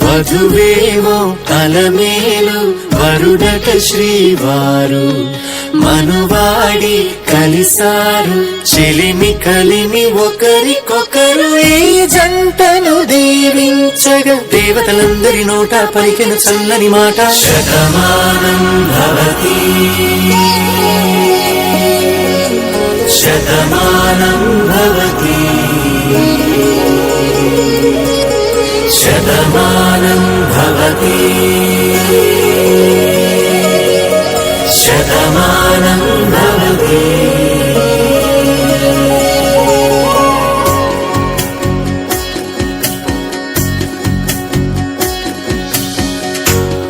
వధువేవో తలమేలు వరుడట శ్రీవారు, మనువాడి కలిసారు చెలిమి కలిమి ఒకరికొకరు. ఈ జంటను దీవించగా దేవతలందరి నోట పలికిన చల్లని మాట. శతమానం భవతి శతమానం భవతి శతమానం భవతి శతమానం భవతి.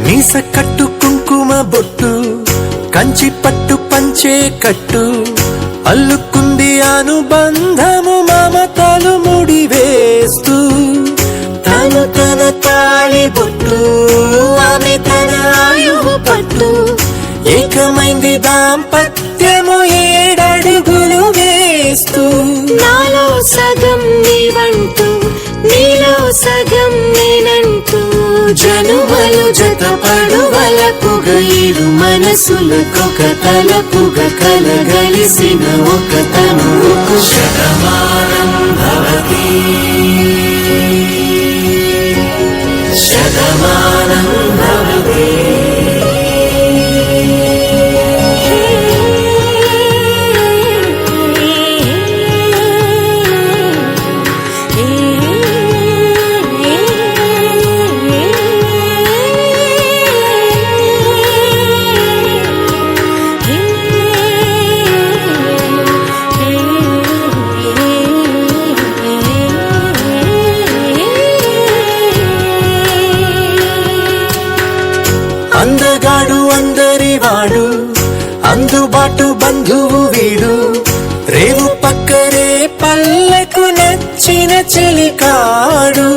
మీస కట్టు కుంకుమ బొట్టు కంచి పట్టు పంచే కట్టు, అల్లుకుంది అనుబంధము మమతలు ముడివేస్తూ. తను తన తాళి బొట్టు ఆమె తన ఆయువు పట్టు, ఏకమైంది దాంపత్యము 7 అడుగులు వేస్తూ. నాలో సగం నీవంటూ నీలో సగం నేనంటూ, జనుమలు జతపడువలపుగ ఇరు మనసులకొక తలపుగ కలగలిసిన ఒక తనువుకు. శతమానం భవతి శతమానం భవతి. అందగాడు అందరివాడు అందుబాటు బంధువు వీడు రేవు పక్కనే పల్లెకు నచ్చిన చెలికాడు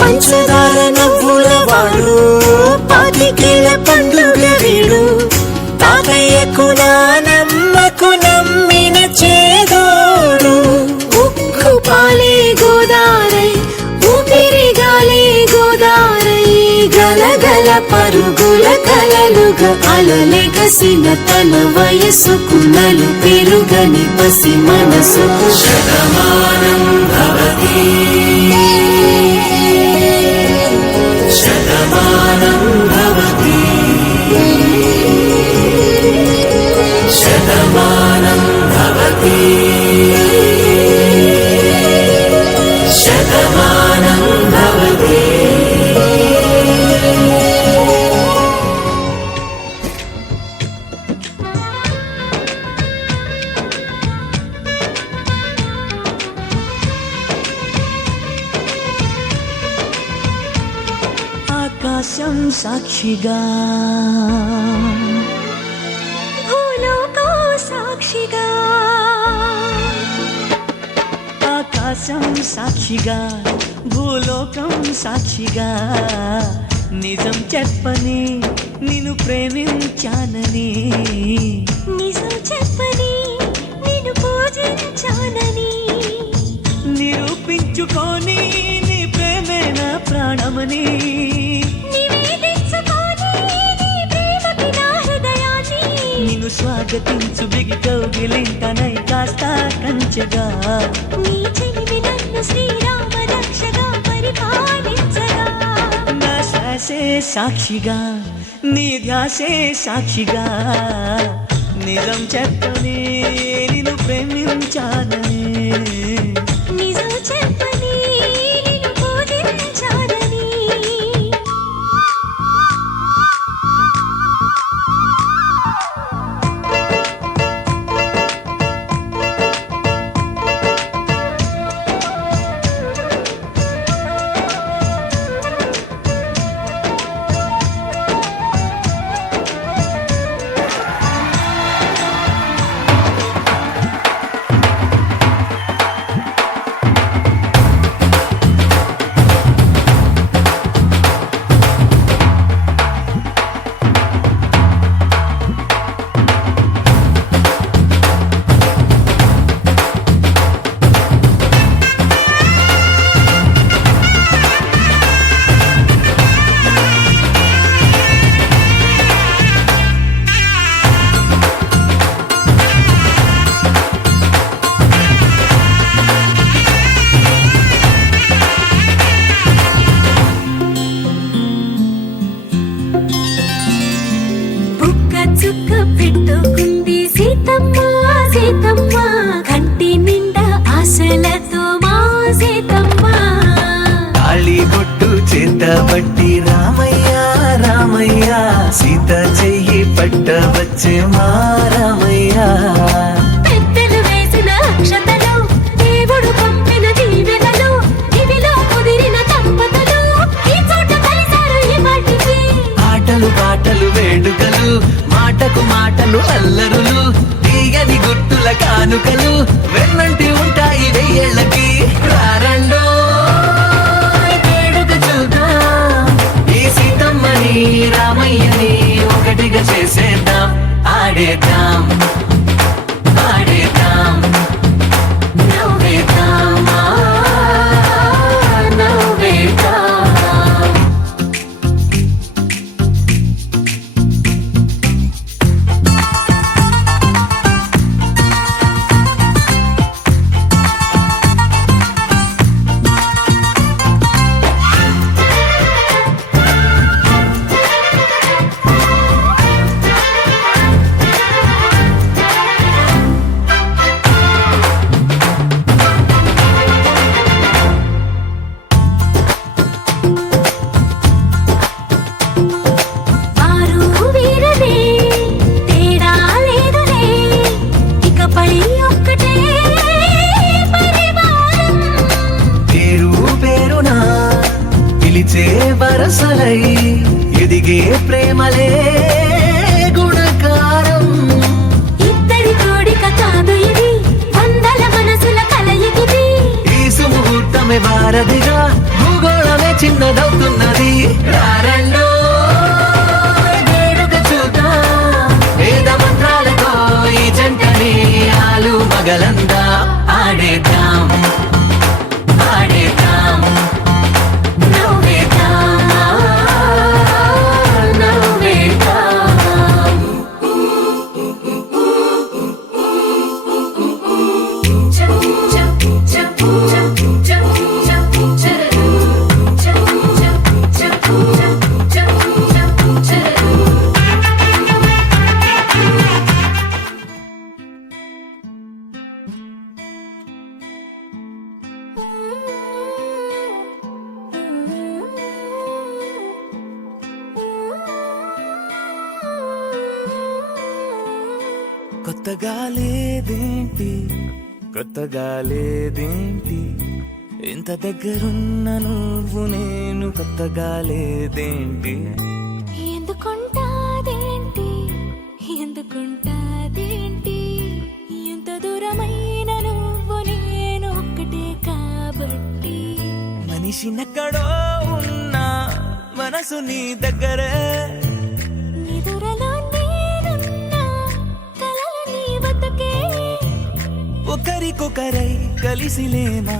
పంచదార నవ్వుల వాడు పాతికేల పండుగ వీడు తాతయ్యకు నానమ్మకు నమ్మిన చేదోడు ఉక్కు పాలే గోదారై ఊపిరి గాలే గోదారై గలగల పరుగుల కలలుగా అలలెగసిన తన వయసుకు నలు పెరుగని పసి మనసుకు శతమానం భవతి శతమానం భవతి శతమానం భవతి శతమానం భవతి ఆకాశం సాక్షిగా భూలోకం సాక్షిగా ఆకాశం సాక్షిగా భూలోకం సాక్షిగా నిజం చెప్పని నిన్ను ప్రేమించానని నిజం చెప్పని నిన్ను పూజించానని నిరూపించుకొని నీ ప్రేమే నా ప్రాణమని నివేదించుకొని నీ ప్రేమకి నా హృదయాన్ని నిన్ను స్వాగతించు బిగి కౌగిలింటనై కాస్త కంచెగా నీ చెలిమి నన్ను శ్రీరామ రక్షగా పరిపాలించగా నా శ్వాసే సాక్షిగా నీ ధ్యాసే సాక్షిగా నిజం చెప్పని నిన్ను ప్రేమించానని నిజం చెప్పని నిన్ను పూజించానని బుక్క చుక్క పెట్టుకుంది సీతమ్మ సీతమ్మ కంటి నిండా ఆశలతో మా సీతమ్మ తాళి బొట్టు చేతబట్టి రామయ్య రామయ్య సీత చెయ్యి పట్ట వచ్చే మా రామయ్య పెద్దలు వేసిన అక్షతలు దేవుడు పంపిన దీవెనలు ఇవిలో కుదిరిన దంపతులు ఈ చోట కలిసారు ఈ వాటికి ఆటలు పాటలు వేడుకలు మాటకు మాటలు అల్లరులు తీయని గుర్తుల కానుకలు వెన్నంటి ఉంటాయి వెయ్యేళ్ళకి రారండో వేడుక చూద్దాం ఈ సీతమ్మని రామయ్యని ఒకటిగా చేసేద్దాం ఆడేద్దాం ఆడేద్దాం నవ్వేద్దాం నవ్వేద్దాం ఎదిగే ప్రేమలే గుణకారం. ఇద్దరి కోడిక కాదు ఇది, వందల మనసుల కలయికిది. ఈ సుముహూర్తమే వారధిగా భూగోళమే చిన్నదవుతున్నది. రారండో వేడుక చూద్దాం, వేద మంత్రాలతో ఈ జంటని ఆలు మగలందా ఆడేద్దాం ఆడేద్దాం నవ్వేద్దాం, నవ్వేద్దాం. కొత్తగా లేదేంటి కొత్తగా లేదేంటి, ఇంత దగ్గరున్న నువ్వు నేను కొత్తగా లేదేంటి. ఎందుకుంటాదేంటి ఎందుకుంటాదేంటి, ఎంత దూరమైన నువ్వు నేను ఒక్కటే కాబట్టి. మనిషినెక్కడో ఉన్నా మనసు నీ దగ్గరే, నిదురలో నేనున్నా కలల నీ వద్దకే. ఒకరికొకరై కలిసిలేమా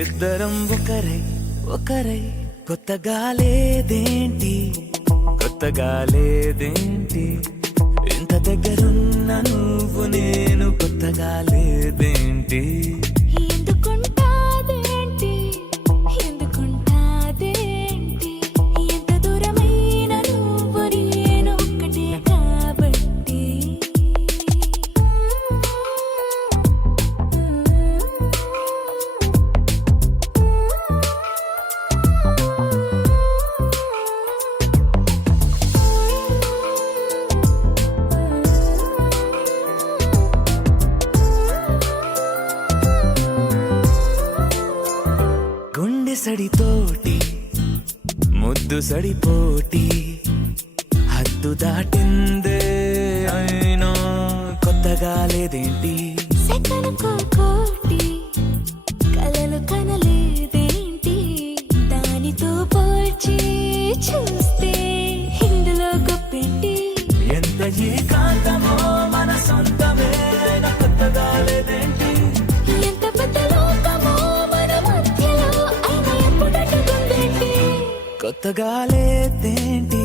ఇద్దరం ఒకరై ఒకరై. కొత్తగా లేదేంటి కొత్తగా లేదేంటి, ఇంత దగ్గరున్న నువ్వు నేను కొత్తగా లేదేంటి. ఎందుకుంటాదేంటి ఎందుకుంటాదేంటి, ఎంత దూరమైన నువ్వు నేను ఒక్కటే కాబట్టి. గుండె సడితోటి ముద్దు సడిపోటి, హద్దు దాటిందే అయినా కొత్తగా లేదేంటి. సెకనుకో కోటి కలలు కనలేదేంటి, దానితో పోల్చి చూస్తే ఇందులో గొప్పేంటి. ఎంత ఏకాంతమో మన సొంతమే అయినా కొత్తగా లేదేంటి. ఎంత పెద్ద లోకమో మన మధ్యలో అయినా ఎప్పుడట్టుకుందేంటి. కొత్తగా లేదేంటి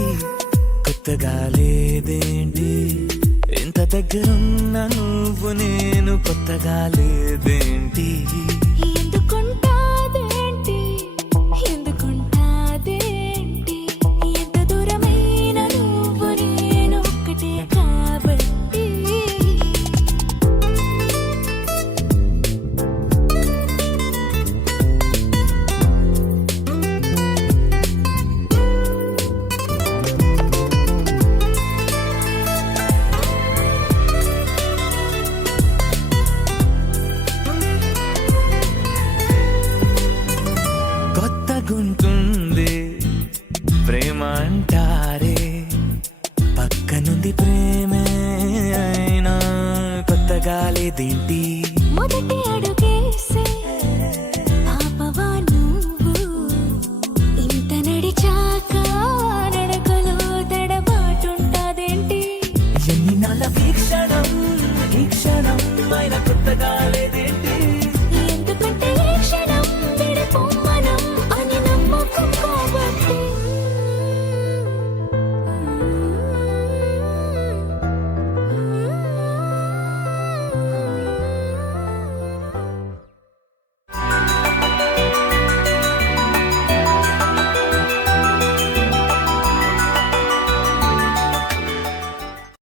కొత్తగా లేదేంటి, ఇంత దగ్గరున్న నువ్వు నేను కొత్తగా లేదేంటి.